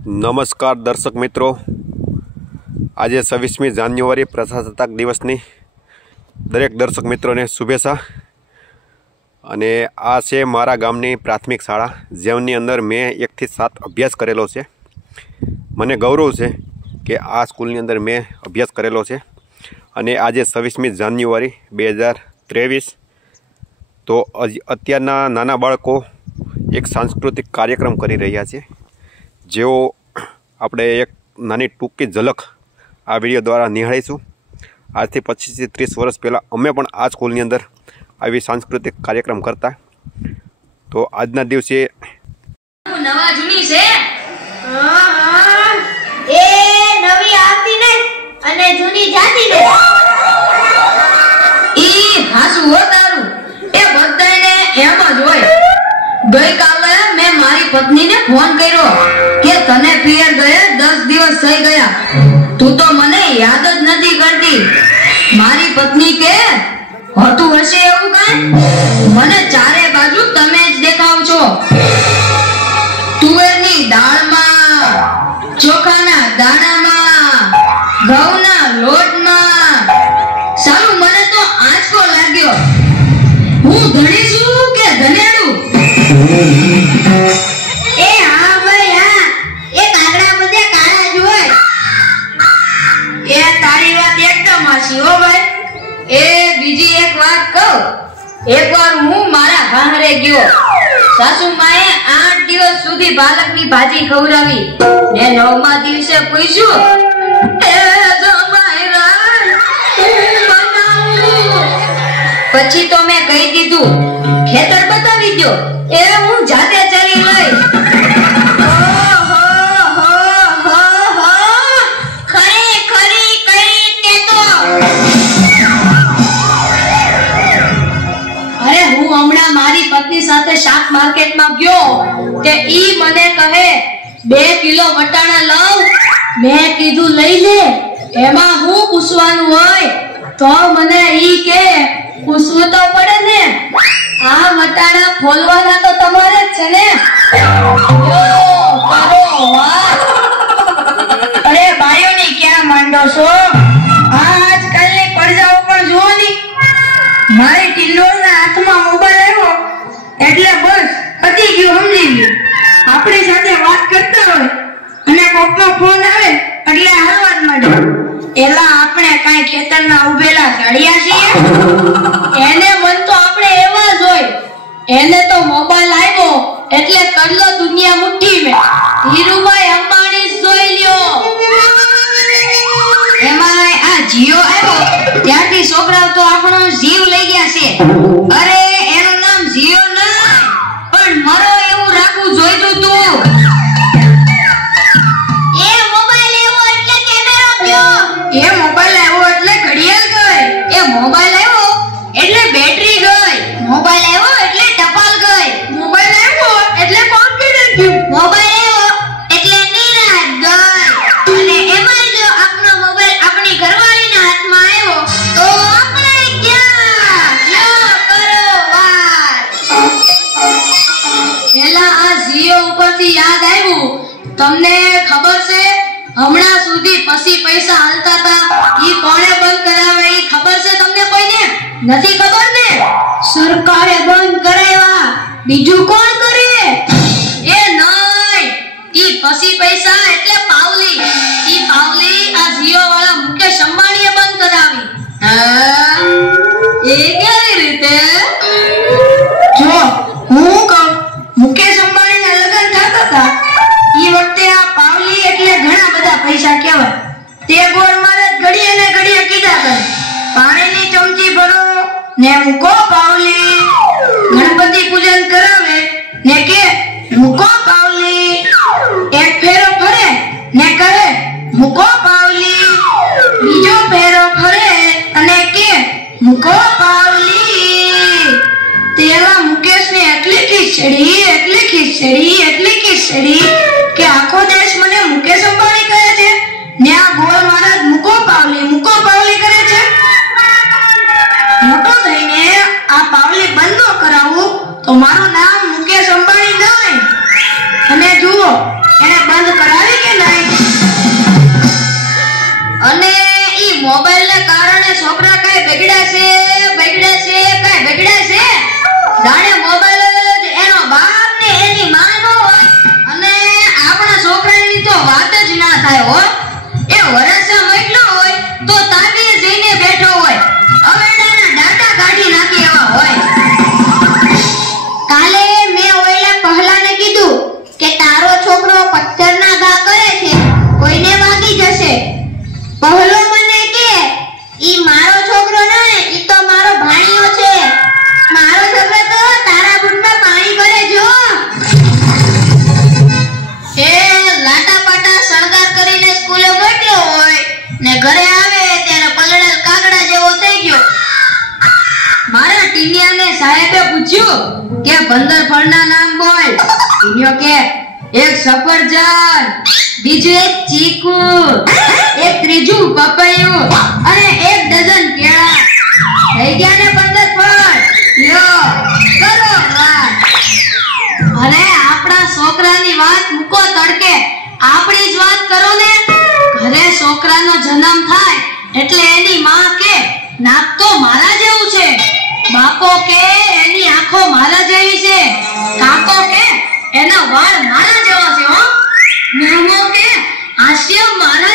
નમસ્કાર દર્શક મિત્રો, આજે 26મી જાન્યુઆરી પ્રજાસત્તાક દિવસની દરેક દર્શક મિત્રોને શુભેચ્છા। અને આ છે મારા ગામની પ્રાથમિક શાળા, જેમની અંદર મેં 1 થી 7 અભ્યાસ કરેલો છે। મને ગૌરવ છે કે આ સ્કૂલની અંદર મેં અભ્યાસ કરેલો છે। અને આજે 26મી જાન્યુઆરી 2023 તો અત્યારના નાના બાળકો એક સાંસ્કૃતિક કાર્યક્રમ કરી રહ્યા છે, જેઓ આપણે એક નાની ટૂંકી ઝલક આ વિડીયો દ્વારા નિહાળીશું। આજથી 25 થી 30 વર્ષ પહેલાં અમે પણ આ સ્કૂલની અંદર આવી સાંસ્કૃતિક કાર્યક્રમ કરતા। તો આજના દિવસે નવા જૂની છે એ નવી આવતી નહીં અને જૂની જાતી નહીં। ઈ હાસુ હો તારું, એ બધાને એમ જ હોય। ગઈકાલે મેં મારી પત્નીને ફોન કર્યો કે તને પિયર ગયે 10 દિવસ થઈ ગયા, તું તો મને યાદ જ નથી કરતી। મારી પત્ની કે હોતું હશે એવું કાંઈ, મને ચારે બાજુ તમે જ દેખાવ છો। તુવેરની દાળમાં, ચોખાના દાણામાં, ઘઉંના લોટમાં, સારું મને તો આંચકો લાગ્યો। હું ધણી છું કે ધનેડું? એ હા ભાઈ હા, એ કાગડા બધે કાળા જ હોય। એ તારી વાત એકદમ હાચી હો ભાઈ। એ બીજી એક વાત કહું, એકવાર હું મારા ભાહરે ગયો, સાસુ માએ 8 દિવસ સુધી પાલકની ભાજી ખવડાવી ને 9મા દિવસે પૂછ્યું એ જમાઈરા બનાવું, પછી તો મેં કહી દીધું ખેતર બતાવી દો, એ હું જાતે ચરી લઈશ। સાથે શાક માર્કેટમાં ગયો કે ઈ મને કહે 2 કિલો વટાણા લાવ। મેં કીધું લઈ લે, એમાં હું પૂછવાનું હોય? તો મને ઈ કે પૂછવું તો પડે ને, આ વટાણા ફોલવાના તો તમારે જ છે ને। યો કરો વાત, અરે ભાઈઓની ક્યાં માંડો છો? આજકાલની પડજાઓ પણ જુઓ ની, મારી ટિલ્લોના હાથમાં મોબાઈલ આવ્યો એટલે બસ પતી ગયું, સમજી ગયું। આપણી સાથે વાત કરતા હોય અને કોકનો ફોન આવે એટલે હાલવા જ માંડે। એલા આપણે કાઈ ખેતરના ઉભેલા ઝાડિયા છીએ? એને મન તો આપણે એવા જ હોય, એને તો મોબાઈલ આવ્યો એટલે કરલો દુનિયા મુઠ્ઠી મેં। ધીરુભાઈ અંબાણી જોઈ લ્યો, એમાં આ જીઓ આવ્યો ત્યારથી છોકરાઓ તો આપણો જીવ લઈ ગયા છે। અરે એનું નામ જીઓ મરો એવું રાખવું જોઈતું તું। એ મોબાઈલ આવ્યો એટલે કેમેરો ગયો, એ મોબાઈલ આવ્યો એટલે ઘડિયાળ ગઈ, એ મોબાઈલ આવ્યો એટલે બેટરી ગઈ, મોબાઈલ આવ્યો એટલે ટપાલ ગઈ, મોબાઈલ આવ્યો એટલે કોન્ફિડન્સ ગયું, મોબાઈલ આવ્યો એટલે નિરાશ ગઈ। અને એમાં જો આપણો મોબાઈલ આપણી ઘરવાળીના હાથમાં આવ્યો તો આપણે ક્યાં યો કરો વાત। એલા આ જીઓ ઉપરથી યાદ આવ્યું, તમને ખબર છે હમણાં સુધી પછી પૈસા હાલતા હતા ઈ કોણે બંધ કરાવે? ઈ ખબર છે તમને કોઈને? નથી ખબર ને? સરકારે બંધ કરાવ્યા, બીજું કોણ કરે? એ નહીં, ઈ પછી પૈસા એટલે પાવલી, ઈ પાવલી આ જીઓ વાળા મુકેશ અંબાણીએ બંધ કરાવી। હા, એ કેવી રીતે? જો હું કહું, મુકેશ અંબાણીના લગ્ન થતા હતા ઈ વખતે આ પાવલી એટલે ઘણા બધા પૈસા કહેવાય। તે ગોળ મારે ઘડીએ ને ઘડીએ કીધા કરે પાણીની ચમચી ભરો ને મૂકો પાવલી, ગણપતિ પૂજન કરાવે ને કે મૂકો પાવલી, એક ફેરો ફરે મોબાઈલને કારણે છોકરા કઈ બગડ્યા છે કઈ બગડ્યા છે? જાણે મોબાઈલ જ એનો બાપ ને એની માં નો હોય અને આપણા છોકરાની તો વાત જ ના થાય હો. એ વરસા મોકલો હોય તો તાકીને જઈને બેઠો હોય, અવેડાના ડાટા કાઢી નાખી એવા હોય. કાલે મેં ઓયલા પહલાને કીધું કે તારો છોકરો પથ્થરના ઘા કરે છે, કોઈને વાગી જશે. પહલો મને કે ઈ મારો છોકરો નહીં, ઈ તો મારો ભાણિયો છે. મારો છોકરો તો તારા બુટમાં પાણી ભરે જો. એ લાટા પાટા શણગાર કરીને સ્કૂલે મોકલ્યો હોય ને ઘરે આવે ત્યારે પલળેલ કાગડા જેવો થઈ ગયો. મારા ટીનિયાને સાહેબે પૂછ્યું કે 15 ફળના નામ બોલ. ટીનિયો કે એક સફરજન, બીજું એક ચીકુ, એક ત્રીજું પપૈયું અને 1 ડઝન કેળા. થઈ ગયા ને 15 ફળ. લ્યો કરો વાત. અરે આપણા છોકરાની વાત મૂકો તડકે, આપણી જ વાત કરો ને. ઘરે છોકરાનો જન્મ થાય એટલે એની માં કે નાક તો મારા જેવું છે, બાપો કે એની આંખો મારા જેવી છે, કાકો કે એના વાળ મારા જેવા છે હો, મામો કે હાસ્ય મારા